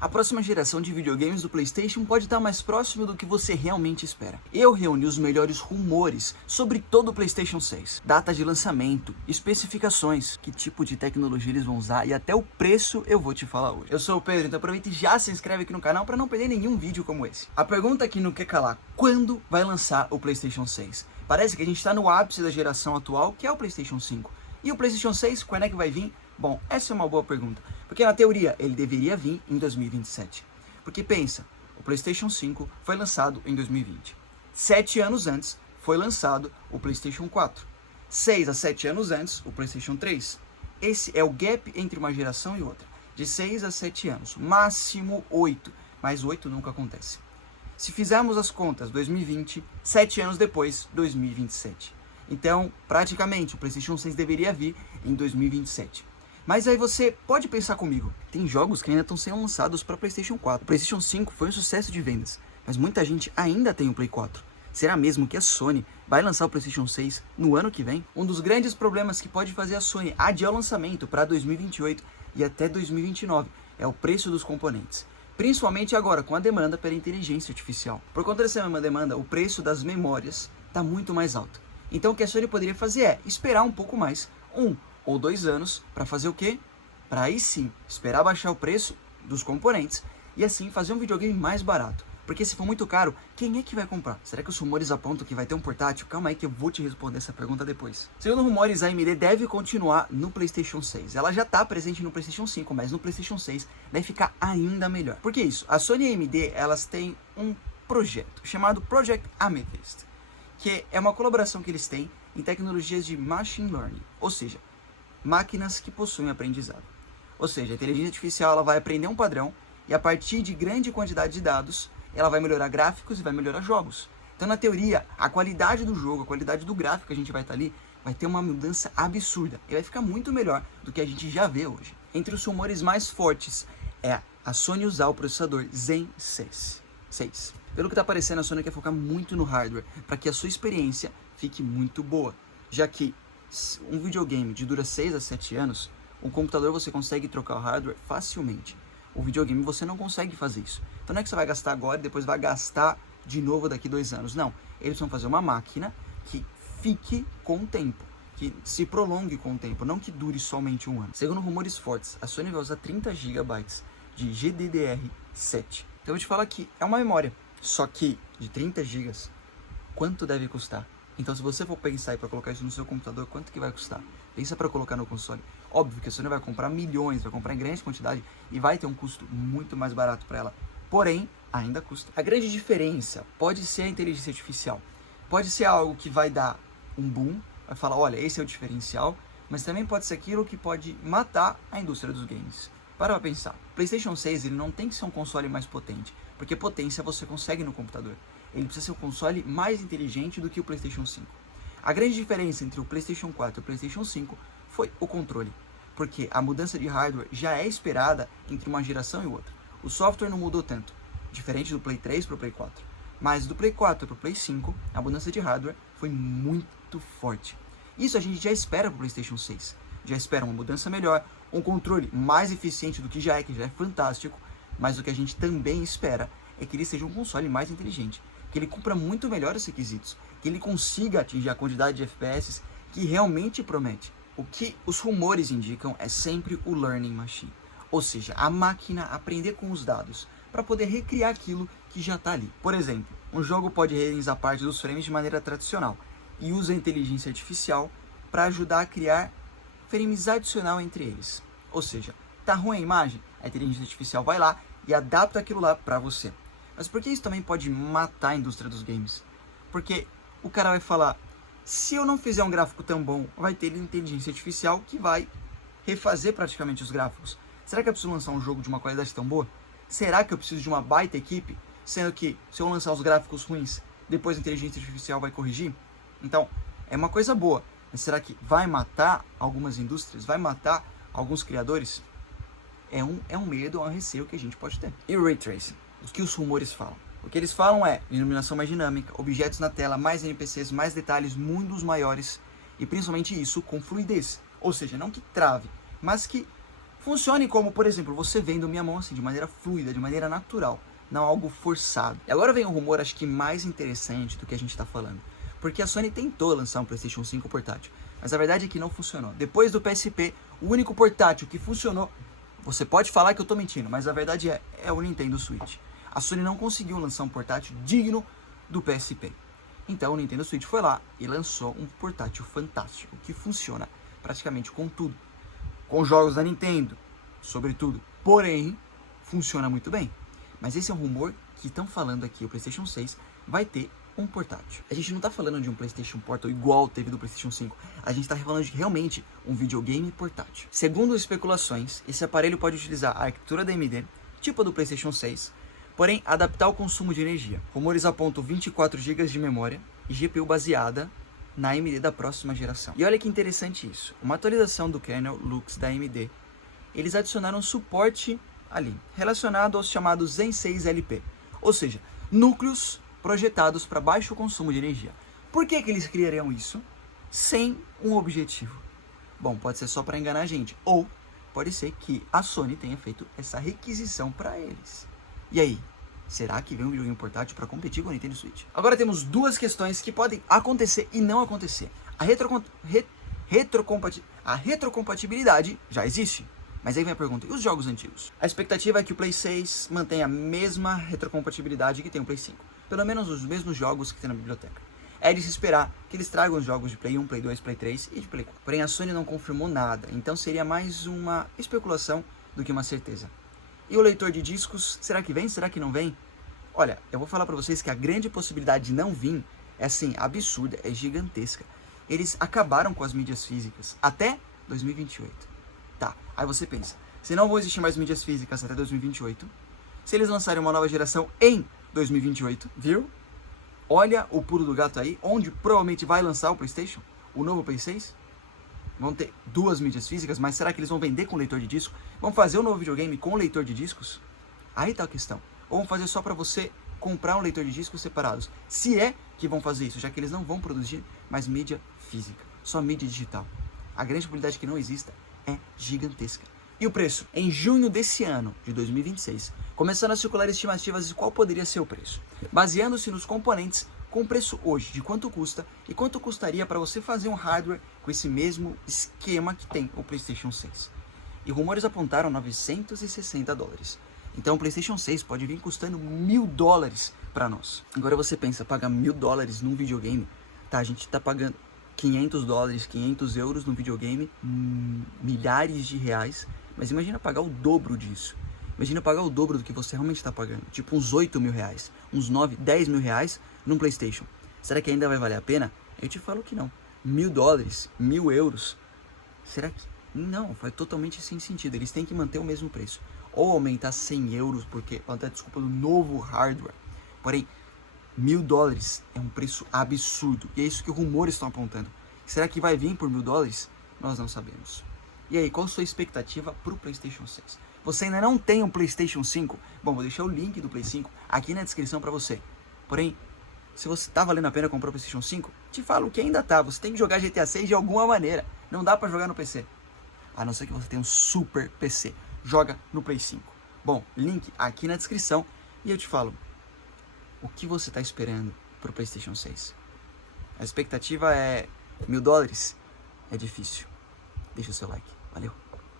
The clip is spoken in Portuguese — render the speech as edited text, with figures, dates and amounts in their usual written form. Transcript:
A próxima geração de videogames do PlayStation pode estar mais próximo do que você realmente espera. Eu reuni os melhores rumores sobre todo o PlayStation 6. Data de lançamento, especificações, que tipo de tecnologia eles vão usar e até o preço eu vou te falar hoje. Eu sou o Pedro, então aproveita e já se inscreve aqui no canal para não perder nenhum vídeo como esse. A pergunta que não quer calar: quando vai lançar o PlayStation 6? Parece que a gente está no ápice da geração atual, que é o PlayStation 5. E o PlayStation 6, quando é que vai vir? Bom, essa é uma boa pergunta, porque na teoria ele deveria vir em 2027. Porque pensa, o PlayStation 5 foi lançado em 2020. 7 anos antes foi lançado o PlayStation 4. 6 a 7 anos antes, o PlayStation 3. Esse é o gap entre uma geração e outra, de 6 a 7 anos, máximo 8, mas 8 nunca acontece. Se fizermos as contas, 2020, 7 anos depois, 2027. Então, praticamente, o PlayStation 6 deveria vir em 2027. Mas aí você pode pensar comigo, tem jogos que ainda estão sendo lançados para PlayStation 4. O PlayStation 5 foi um sucesso de vendas, mas muita gente ainda tem o Play 4. Será mesmo que a Sony vai lançar o PlayStation 6 no ano que vem? Um dos grandes problemas que pode fazer a Sony adiar o lançamento para 2028 e até 2029 é o preço dos componentes. Principalmente agora com a demanda pela inteligência artificial. Por conta dessa mesma demanda, o preço das memórias está muito mais alto. Então o que a Sony poderia fazer é esperar um pouco mais, 1 ou 2 anos, para fazer o quê? Para aí sim, esperar baixar o preço dos componentes e assim fazer um videogame mais barato. Porque se for muito caro, quem é que vai comprar? Será que os rumores apontam que vai ter um portátil? Calma aí que eu vou te responder essa pergunta depois. Segundo rumores, a AMD deve continuar no PlayStation 6. Ela já está presente no PlayStation 5, mas no PlayStation 6 deve ficar ainda melhor. Por que isso? A Sony e a AMD, elas têm um projeto chamado Project Amethyst, que é uma colaboração que eles têm em tecnologias de Machine Learning, ou seja, máquinas que possuem aprendizado. Ou seja, a inteligência artificial ela vai aprender um padrão e a partir de grande quantidade de dados, ela vai melhorar gráficos e vai melhorar jogos. Então, na teoria, a qualidade do jogo, a qualidade do gráfico que a gente vai estar ali, vai ter uma mudança absurda. E vai ficar muito melhor do que a gente já vê hoje. Entre os rumores mais fortes é a Sony usar o processador Zen 6. Pelo que está parecendo, a Sony quer focar muito no hardware, para que a sua experiência fique muito boa. Já que um videogame de dura 6 a 7 anos, um computador você consegue trocar o hardware facilmente. O videogame você não consegue fazer isso. Então não é que você vai gastar agora e depois vai gastar de novo daqui 2 anos. Não, eles vão fazer uma máquina que fique com o tempo, que se prolongue com o tempo, não que dure somente 1 ano. Segundo rumores fortes, a Sony vai usar 30 GB de GDDR7. Então eu vou te falar que é uma memória, só que de 30 GB, quanto deve custar? Então se você for pensar para colocar isso no seu computador, quanto que vai custar? Pensa para colocar no console. Óbvio que a Sony vai comprar milhões, vai comprar em grande quantidade e vai ter um custo muito mais barato para ela. Porém, ainda custa. A grande diferença pode ser a inteligência artificial. Pode ser algo que vai dar um boom, vai falar, olha, esse é o diferencial, mas também pode ser aquilo que pode matar a indústria dos games. Para pensar, o PlayStation 6 ele não tem que ser um console mais potente, porque potência você consegue no computador. Ele precisa ser um console mais inteligente do que o PlayStation 5. A grande diferença entre o PlayStation 4 e o PlayStation 5 foi o controle, porque a mudança de hardware já é esperada entre uma geração e outra. O software não mudou tanto, diferente do Play 3 para o Play 4, mas do Play 4 para o Play 5, a mudança de hardware foi muito forte. Isso a gente já espera para o PlayStation 6, já espera uma mudança melhor, um controle mais eficiente do que já é fantástico, mas o que a gente também espera é que ele seja um console mais inteligente, que ele cumpra muito melhor os requisitos, que ele consiga atingir a quantidade de FPS que realmente promete. O que os rumores indicam é sempre o Learning Machine, ou seja, a máquina aprender com os dados para poder recriar aquilo que já está ali. Por exemplo, um jogo pode renderizar parte dos frames de maneira tradicional e usa a inteligência artificial para ajudar a criar frames adicional entre eles. Ou seja, tá ruim a imagem? A inteligência artificial vai lá e adapta aquilo lá para você. Mas por que isso também pode matar a indústria dos games? Porque o cara vai falar, se eu não fizer um gráfico tão bom, vai ter inteligência artificial que vai refazer praticamente os gráficos. Será que eu preciso lançar um jogo de uma qualidade tão boa? Será que eu preciso de uma baita equipe? Sendo que se eu lançar os gráficos ruins, depois a inteligência artificial vai corrigir? Então, é uma coisa boa. Mas será que vai matar algumas indústrias? Vai matar alguns criadores? É um medo, é um receio que a gente pode ter. E o Ray Tracing? O que os rumores falam? O que eles falam é iluminação mais dinâmica, objetos na tela, mais NPCs, mais detalhes, mundos maiores e principalmente isso com fluidez. Ou seja, não que trave, mas que funcione como, por exemplo, você vendo minha mão assim, de maneira fluida, de maneira natural, não algo forçado. E agora vem um rumor, acho que mais interessante do que a gente está falando. Porque a Sony tentou lançar um PlayStation 5 portátil, mas a verdade é que não funcionou. Depois do PSP, o único portátil que funcionou, você pode falar que eu estou mentindo, mas a verdade é o Nintendo Switch. A Sony não conseguiu lançar um portátil digno do PSP. Então o Nintendo Switch foi lá e lançou um portátil fantástico, que funciona praticamente com tudo. Com jogos da Nintendo, sobretudo. Porém, funciona muito bem. Mas esse é um rumor que estão falando aqui, o PlayStation 6 vai ter um portátil. A gente não está falando de um PlayStation Portal igual teve do PlayStation 5. A gente está falando de realmente um videogame portátil. Segundo especulações, esse aparelho pode utilizar a arquitetura da AMD, tipo a do PlayStation 6, porém adaptar o consumo de energia. Rumores apontam 24 GB de memória e GPU baseada na AMD da próxima geração. E olha que interessante isso. Uma atualização do kernel Lux da AMD, eles adicionaram suporte ali, relacionado aos chamados Zen 6 LP, ou seja, núcleos projetados para baixo consumo de energia. Por que eles criariam isso sem um objetivo? Bom, pode ser só para enganar a gente, ou pode ser que a Sony tenha feito essa requisição para eles. E aí, será que vem um videogame portátil para competir com o Nintendo Switch? Agora temos duas questões que podem acontecer e não acontecer. A retrocompatibilidade já existe. Mas aí vem a pergunta, e os jogos antigos? A expectativa é que o Play 6 mantenha a mesma retrocompatibilidade que tem o Play 5. Pelo menos os mesmos jogos que tem na biblioteca. É de se esperar que eles tragam os jogos de Play 1, Play 2, Play 3 e de Play 4. Porém a Sony não confirmou nada, então seria mais uma especulação do que uma certeza. E o leitor de discos, será que vem? Será que não vem? Olha, eu vou falar para vocês que a grande possibilidade de não vir é assim, absurda, é gigantesca. Eles acabaram com as mídias físicas até 2028. Tá, aí você pensa, se não vão existir mais mídias físicas até 2028, se eles lançarem uma nova geração em 2028, viu? Olha o pulo do gato aí, onde provavelmente vai lançar o PlayStation, o novo Play 6. Vão ter duas mídias físicas, mas será que eles vão vender com leitor de disco? Vão fazer um novo videogame com leitor de discos? Aí tá a questão. Ou vão fazer só para você comprar um leitor de discos separados? Se é que vão fazer isso, já que eles não vão produzir mais mídia física, só mídia digital. A grande probabilidade que não exista é gigantesca. E o preço? Em junho desse ano, de 2026, começaram a circular estimativas de qual poderia ser o preço, baseando-se nos componentes com preço hoje, de quanto custa e quanto custaria para você fazer um hardware com esse mesmo esquema que tem o PlayStation 6. E rumores apontaram $960. Então o PlayStation 6 pode vir custando $1.000 para nós. Agora você pensa, pagar $1.000 num videogame, tá, a gente tá pagando $500, 500 euros no videogame, milhares de reais, mas imagina pagar o dobro disso. Imagina pagar o dobro do que você realmente está pagando, tipo uns 8 mil reais, uns 9, 10 mil reais num PlayStation. Será que ainda vai valer a pena? Eu te falo que não. $1.000, 1.000 euros, será que? Não, faz totalmente sem sentido, eles têm que manter o mesmo preço. Ou aumentar 100 euros, porque, até desculpa, do novo hardware. Porém, $1.000 é um preço absurdo. E é isso que os rumores estão apontando. Será que vai vir por $1.000? Nós não sabemos. E aí, qual a sua expectativa para o PlayStation 6? Você ainda não tem um PlayStation 5? Bom, vou deixar o link do Play 5 aqui na descrição para você. Porém, se você tá valendo a pena comprar o PlayStation 5, te falo que ainda tá. Você tem que jogar GTA 6 de alguma maneira. Não dá para jogar no PC. A não ser que você tenha um super PC. Joga no Play 5. Bom, link aqui na descrição. E eu te falo, o que você está esperando para o PlayStation 6? A expectativa é $1.000? É difícil. Deixa o seu like. Valeu.